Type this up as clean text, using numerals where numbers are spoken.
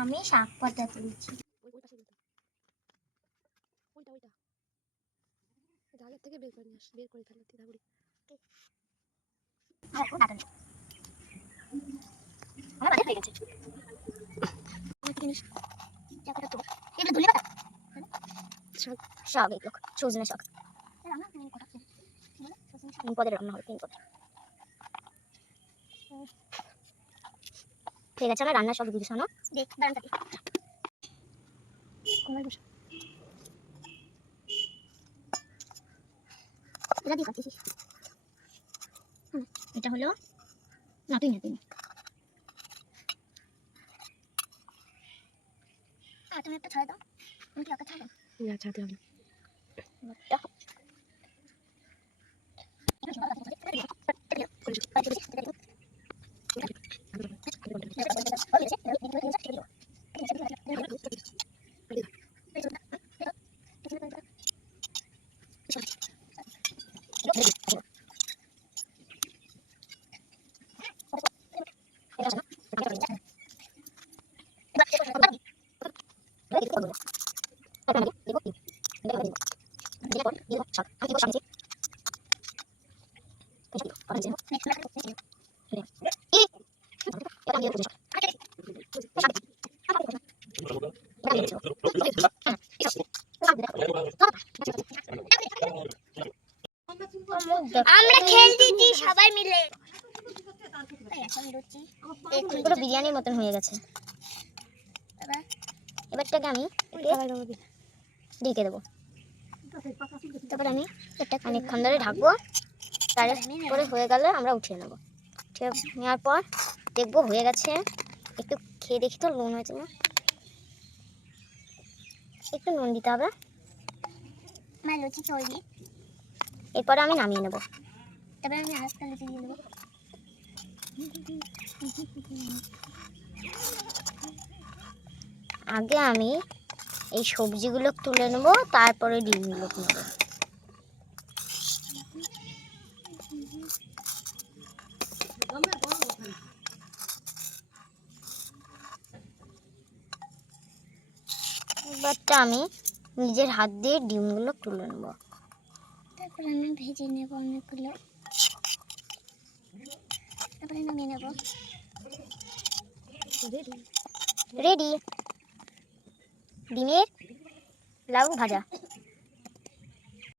আমি শাক পাতা তুলছি। আগের থেকে বের করে ফেলো দিদাবুড়ি। আমার বাজে হয়ে গেছে। শাক শাক এগুলো সজনে শাক তিন পদের রান্না হবে, 3 পদের। ঠিক আছে, আমার রান্না সব গুছানো। দেখ দাঁড়ান থাকি এটা দিয়ে কাটছিস। এটা হলো না, তুই না তুমি তুমি একটা ছাড়া দাও। তুমি কি একটা ছাড়া দাও? না ছাড়তে হবে আমরা খেলতেছি সবাই মিলে। পুরো বিরিয়ানির মতন হয়ে গেছে। এবারটাকে আমি ঢেকে দেবো। তারপর আমি এটা অনেকক্ষণ ধরে ঢাকবো। তারপরে হয়ে গেলে আমরা উঠিয়ে নেবো। উঠিয়ে নেওয়ার পর দেখবো হয়ে গেছে। একটু খেয়ে দেখি তো নুন হয়েছে না, একটু নুন দিতে হবে। এরপরে আমি নামিয়ে নেবো। তারপরে আমি আরেকটা লুচি দিয়ে নেবো। আগে আমি এই সবজিগুলো তুলে নেবো, তারপরে ডিমগুলো নেবো। এবারটা আমি নিজের হাত দিয়ে ডিমগুলো তুলে নেবো। তারপরে আমি ভেজে নেব অনেকগুলো। তারপরে নামিয়ে নেব। রেডি ডিমের লাউ ভাজা।